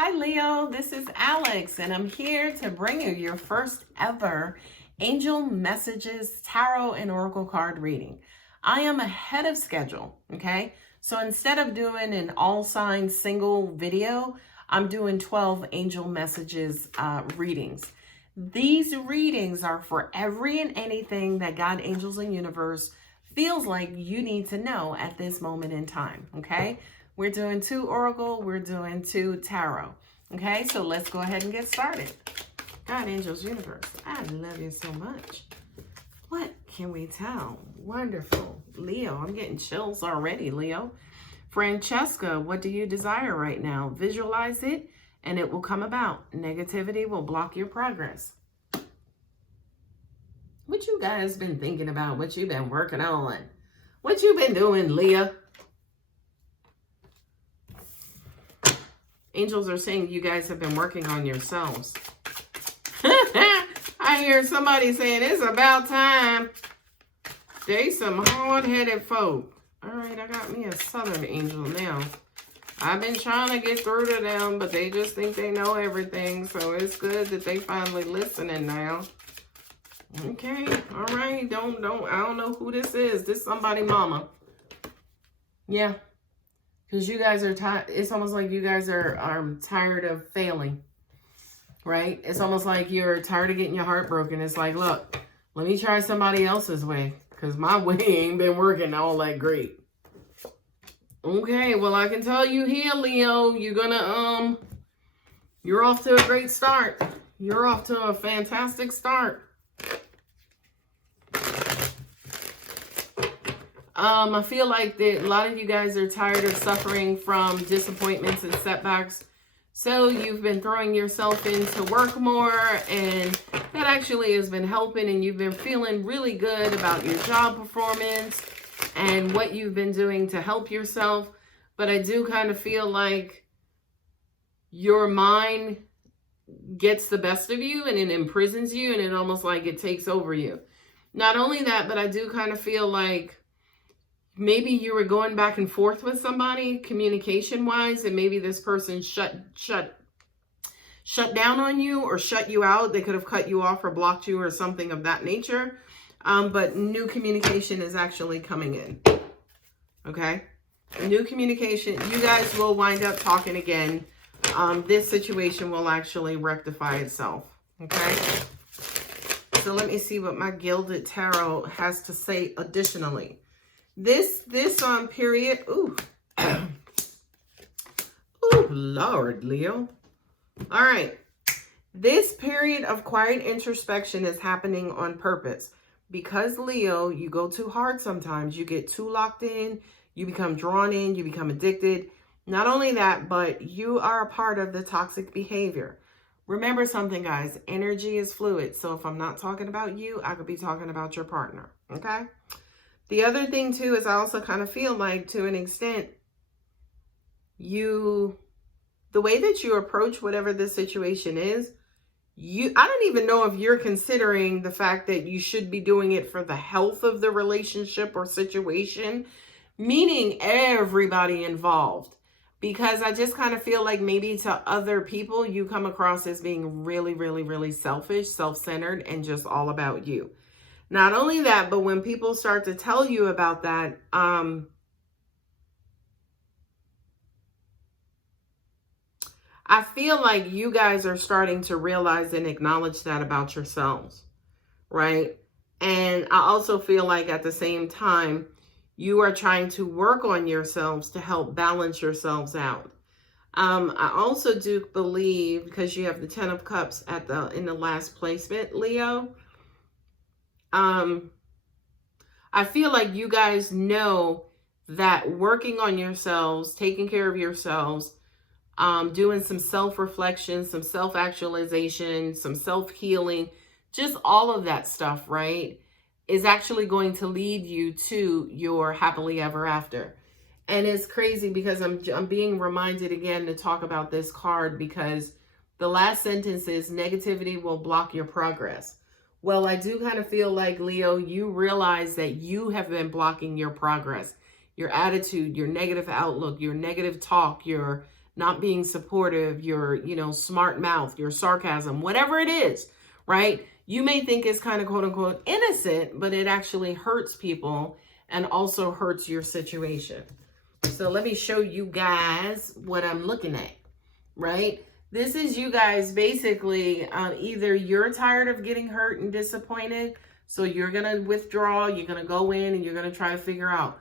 Hi Leo, this is Alex and I'm here to bring you your first ever Angel Messages Tarot and Oracle card reading. I am ahead of schedule, okay? So instead of doing an all signs single video, I'm doing 12 Angel Messages readings. These readings are for every and anything that God, angels, and universe feels like you need to know at this moment in time, okay? We're doing 2 Oracle, we're doing 2 Tarot. Okay, so let's go ahead and get started. God, angels, universe, I love you so much. What can we tell? Wonderful. Leo, I'm getting chills already, Leo. Francesca, what do you desire right now? Visualize it and it will come about. Negativity will block your progress. What you guys been thinking about? What you been working on? What you been doing, Leo? Angels are saying you guys have been working on yourselves. I hear somebody saying it's about time. They some hard-headed folk. All right, I got me a southern angel now. I've been trying to get through to them, but they just think they know everything. So it's good that they finally listening now. Okay, all right. I don't know who this is. This somebody mama. Yeah. Because you guys are tired. It's almost like you guys are tired of failing, right? It's almost like you're tired of getting your heart broken. It's like, look, let me try somebody else's way because my way ain't been working all that great. Okay, well, I can tell you here, Leo, you're off to a great start. You're off to a fantastic start. I feel like that a lot of you guys are tired of suffering from disappointments and setbacks. So you've been throwing yourself into work more, and that actually has been helping, and you've been feeling really good about your job performance and what you've been doing to help yourself. But I do kind of feel like your mind gets the best of you and it imprisons you, and it almost like it takes over you. Not only that, but I do kind of feel like maybe you were going back and forth with somebody communication wise, and maybe this person shut down on you or shut you out. They could have cut you off or blocked you or something of that nature. But new communication is actually coming in. Okay. New communication. You guys will wind up talking again. This situation will actually rectify itself. Okay. So let me see what my Gilded Tarot has to say additionally. This period, ooh, Lord, Leo. All right. This period of quiet introspection is happening on purpose because, Leo, you go too hard sometimes. You get too locked in. You become drawn in. You become addicted. Not only that, but you are a part of the toxic behavior. Remember something, guys. Energy is fluid. So if I'm not talking about you, I could be talking about your partner. Okay? The other thing, too, is I also kind of feel like, to an extent, the way that you approach whatever this situation is, I don't even know if you're considering the fact that you should be doing it for the health of the relationship or situation, meaning everybody involved. Because I just kind of feel like maybe to other people, you come across as being really, really, really selfish, self-centered, and just all about you. Not only that, but when people start to tell you about that, I feel like you guys are starting to realize and acknowledge that about yourselves, right? And I also feel like at the same time, you are trying to work on yourselves to help balance yourselves out. I also do believe, because you have the 10 of Cups in the last placement, Leo, I feel like you guys know that working on yourselves, taking care of yourselves, doing some self-reflection, some self-actualization, some self-healing, just all of that stuff, right, is actually going to lead you to your happily ever after. And it's crazy because I'm being reminded again to talk about this card because the last sentence is negativity will block your progress. Well, I do kind of feel like, Leo, you realize that you have been blocking your progress, your attitude, your negative outlook, your negative talk, your not being supportive, your, smart mouth, your sarcasm, whatever it is, right? You may think it's kind of quote unquote innocent, but it actually hurts people and also hurts your situation. So let me show you guys what I'm looking at, right? This is you guys basically, either you're tired of getting hurt and disappointed, so you're going to withdraw, you're going to go in and you're going to try to figure out.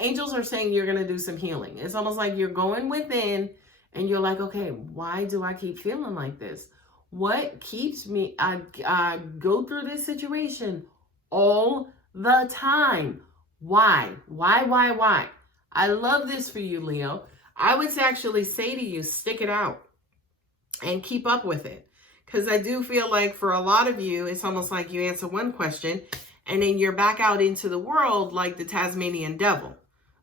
Angels are saying you're going to do some healing. It's almost like you're going within and you're like, okay, why do I keep feeling like this? What keeps me, I go through this situation all the time. Why? I love this for you, Leo. I would actually say to you, stick it out and keep up with it. Because I do feel like for a lot of you, it's almost like you answer one question and then you're back out into the world like the Tasmanian devil.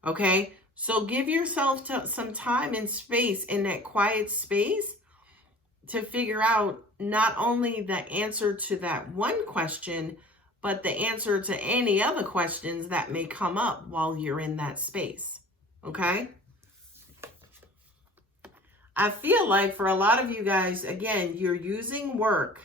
Okay? So give yourself some time and space in that quiet space to figure out not only the answer to that one question, but the answer to any other questions that may come up while you're in that space. Okay? I feel like for a lot of you guys, again, you're using work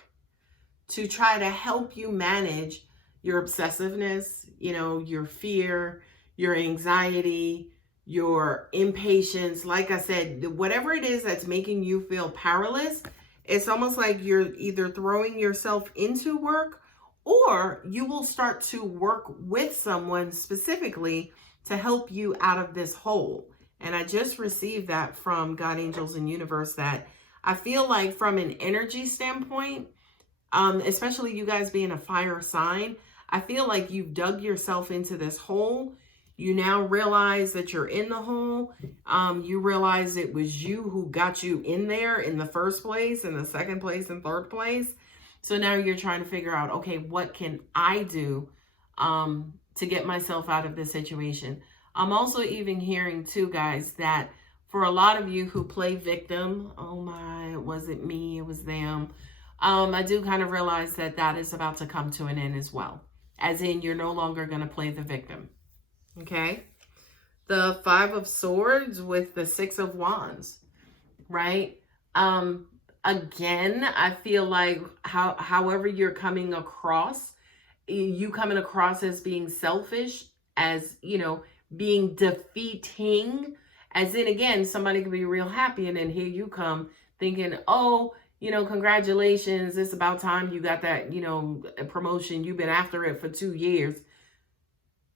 to try to help you manage your obsessiveness, your fear, your anxiety, your impatience. Like I said, whatever it is that's making you feel powerless, it's almost like you're either throwing yourself into work or you will start to work with someone specifically to help you out of this hole. And I just received that from God, Angels, and Universe that I feel like from an energy standpoint, especially you guys being a fire sign, I feel like you've dug yourself into this hole. You now realize that you're in the hole. You realize it was you who got you in there in the first place, in the second place, and third place. So now you're trying to figure out, okay, what can I do to get myself out of this situation? I'm also even hearing too, guys, that for a lot of you who play victim, oh my, it wasn't me, it was them. I do kind of realize that that is about to come to an end as well. As in, you're no longer going to play the victim. Okay? The 5 of Swords with the 6 of Wands, right? Again, I feel like however you're coming across, you coming across as being selfish, as, being defeating, as in, again, somebody could be real happy and then here you come thinking, oh, congratulations, it's about time you got that, a promotion. You've been after it for 2 years.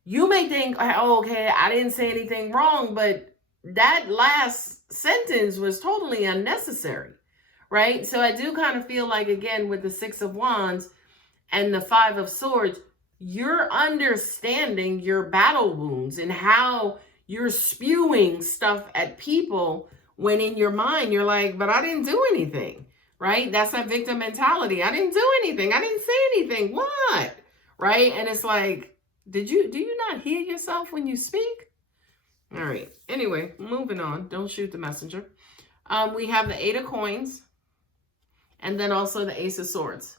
You may think, oh, okay, I didn't say anything wrong, but that last sentence was totally unnecessary, right? So I do kind of feel like, again, with the 6 of Wands and the 5 of Swords, you're understanding your battle wounds and how you're spewing stuff at people when in your mind you're like, but I didn't do anything, right? That's that victim mentality. I didn't do anything. I didn't say anything. What? Right? And it's like, do you not hear yourself when you speak? All right. Anyway, moving on. Don't shoot the messenger. We have the 8 of Coins and then also the Ace of Swords.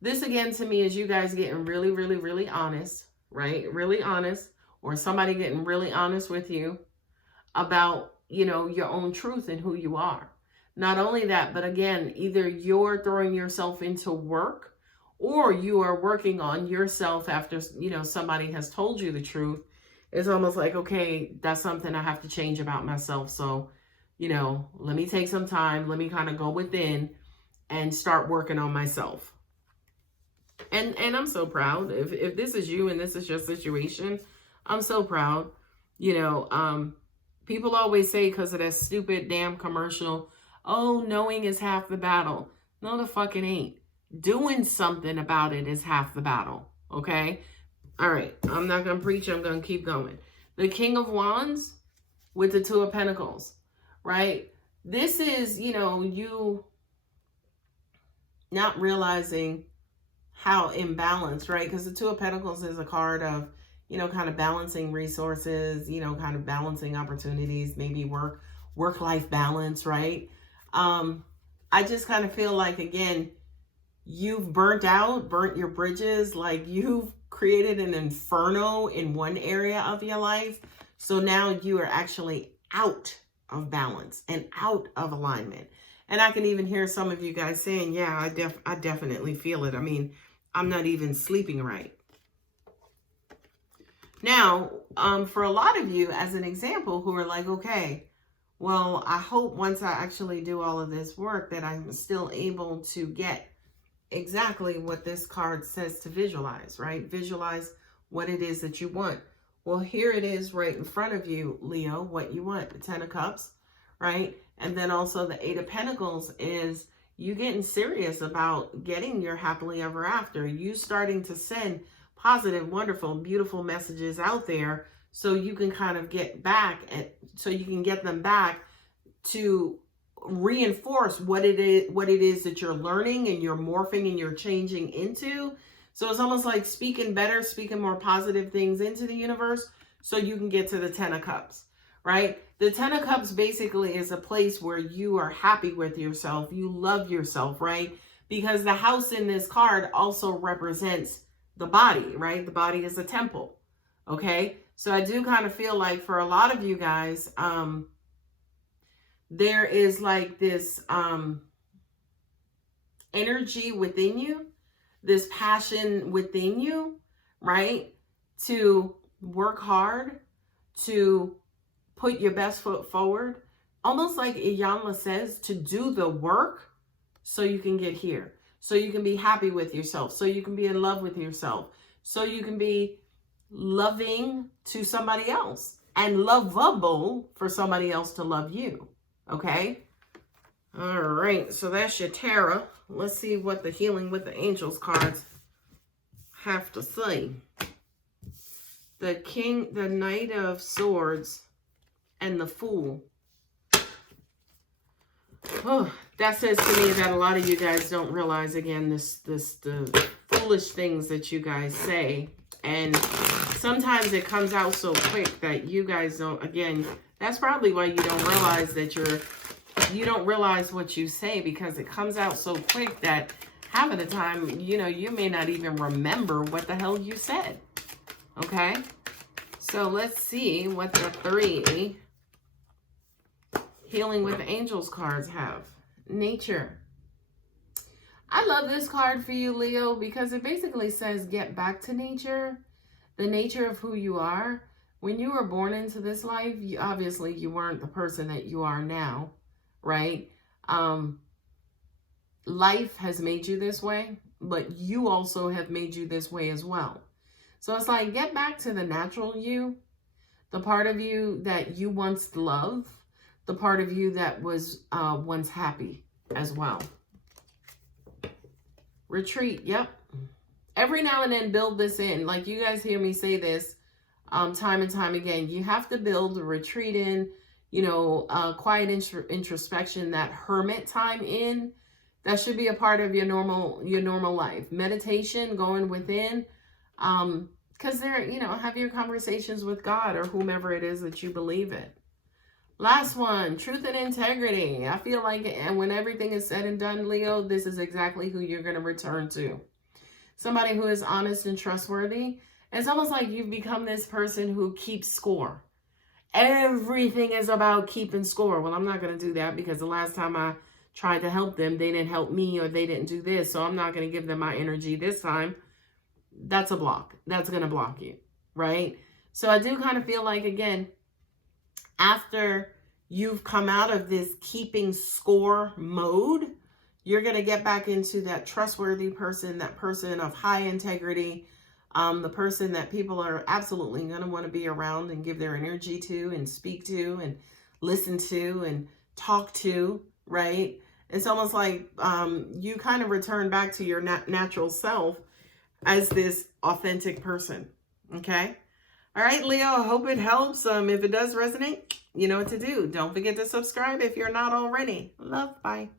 This again to me is you guys getting really, really, really honest, right? Really honest, or somebody getting really honest with you about, your own truth and who you are. Not only that, but again, either you're throwing yourself into work or you are working on yourself after, somebody has told you the truth. It's almost like, okay, that's something I have to change about myself. So, let me take some time. Let me kind of go within and start working on myself. And I'm so proud. If this is you and this is your situation, I'm so proud. People always say, because of that stupid damn commercial, oh, knowing is half the battle. No, the fuck it ain't. Doing something about it is half the battle. Okay? All right. I'm not going to preach. I'm going to keep going. The King of Wands with the 2 of Pentacles, right? This is, you not realizing how imbalanced, right? Because the 2 of Pentacles is a card of, kind of balancing resources, kind of balancing opportunities, maybe work-life balance, right? I just kind of feel like, again, you've burnt your bridges, like you've created an inferno in one area of your life. So now you are actually out of balance and out of alignment. And I can even hear some of you guys saying, yeah, I definitely feel it. I mean, I'm not even sleeping right. Now, for a lot of you, as an example, who are like, okay, well, I hope once I actually do all of this work that I'm still able to get exactly what this card says to visualize, right? Visualize what it is that you want. Well, here it is right in front of you, Leo, what you want, the 10 of Cups, right? And then also the 8 of Pentacles is you getting serious about getting your happily ever after. You starting to send positive, wonderful, beautiful messages out there so you can kind of get back, and so you can get them back to reinforce what it is that you're learning and you're morphing and you're changing into. So it's almost like speaking better, speaking more positive things into the universe so you can get to the 10 of Cups, right? The 10 of Cups basically is a place where you are happy with yourself. You love yourself, right? Because the house in this card also represents the body, right? The body is a temple, okay? So I do kind of feel like for a lot of you guys, there is like this energy within you, this passion within you, right? To work hard, to put your best foot forward. Almost like Iyanla says, to do the work so you can get here. So you can be happy with yourself. So you can be in love with yourself. So you can be loving to somebody else and lovable for somebody else to love you. Okay? All right. So that's your tarot. Let's see what the Healing with the Angels cards have to say. The King, the Knight of Swords, and the Fool. Oh, that says to me that a lot of you guys don't realize, again, the foolish things that you guys say. And sometimes it comes out so quick that you guys don't, again, that's probably why you don't realize that you don't realize what you say, because it comes out so quick that half of the time, you know, you may not even remember what the hell you said. Okay? So let's see what the 3 Healing with the Angels cards have. Nature. I love this card for you, Leo, because it basically says get back to nature, the nature of who you are. When you were born into this life, obviously you weren't the person that you are now, right? Life has made you this way, but you also have made you this way as well. So it's like, get back to the natural you, the part of you that you once loved, the part of you that was once happy as well. Retreat, yep. Every now and then build this in. Like you guys hear me say this time and time again. You have to build a retreat in, you know, quiet introspection, that hermit time in. That should be a part of your normal life. Meditation, going within. Because there, you know, have your conversations with God or whomever it is that you believe in. Last one, truth and integrity. I feel like, and when everything is said and done, Leo, this is exactly who you're going to return to. Somebody who is honest and trustworthy. It's almost like you've become this person who keeps score. Everything is about keeping score. Well, I'm not going to do that because the last time I tried to help them, they didn't help me or they didn't do this. So I'm not going to give them my energy this time. That's a block. That's going to block you, right? So I do kind of feel like, again, after you've come out of this keeping score mode, you're going to get back into that trustworthy person, that person of high integrity, the person that people are absolutely going to want to be around and give their energy to and speak to and listen to and talk to, right? It's almost like you kind of return back to your natural self as this authentic person, okay? All right, Leo, I hope it helps. If it does resonate, you know what to do. Don't forget to subscribe if you're not already. Love, bye.